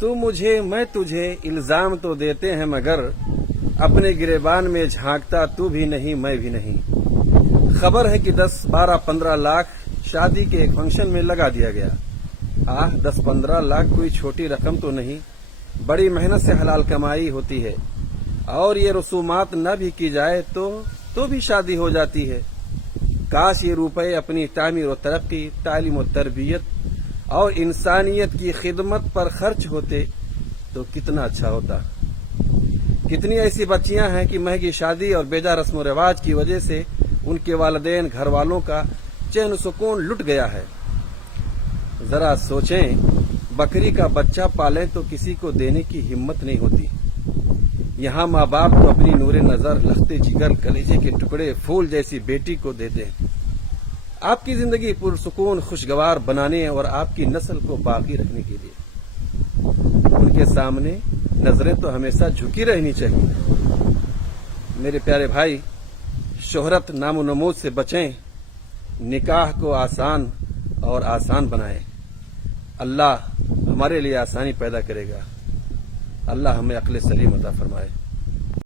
تو مجھے میں تجھے الزام تو دیتے ہیں مگر اپنے گریبان میں جھانکتا تو بھی نہیں میں بھی نہیں۔ خبر ہے کہ 10-12-15 لاکھ شادی کے ایک فنکشن میں لگا دیا گیا۔ 10-15 لاکھ کوئی چھوٹی رقم تو نہیں، بڑی محنت سے حلال کمائی ہوتی ہے، اور یہ رسومات نہ بھی کی جائے تو بھی شادی ہو جاتی ہے۔ کاش یہ روپے اپنی تعمیر و ترقی، تعلیم و تربیت اور انسانیت کی خدمت پر خرچ ہوتے تو کتنا اچھا ہوتا۔ کتنی ایسی بچیاں ہیں کہ مہنگی شادی اور بیجا رسم و رواج کی وجہ سے ان کے والدین گھر والوں کا چین و سکون لٹ گیا ہے۔ ذرا سوچیں، بکری کا بچہ پالیں تو کسی کو دینے کی ہمت نہیں ہوتی، یہاں ماں باپ تو اپنی نور نظر، لختے جگر، کلیجے کے ٹکڑے، پھول جیسی بیٹی کو دیتے ہیں، آپ کی زندگی پرسکون خوشگوار بنانے اور آپ کی نسل کو باقی رکھنے کے لیے۔ ان کے سامنے نظریں تو ہمیشہ جھکی رہنی چاہیے۔ میرے پیارے بھائی، شہرت، نام و نمود سے بچیں، نکاح کو آسان اور آسان بنائیں۔ اللہ ہمارے لیے آسانی پیدا کرے گا۔ اللہ ہمیں عقل سلیم عطا فرمائے۔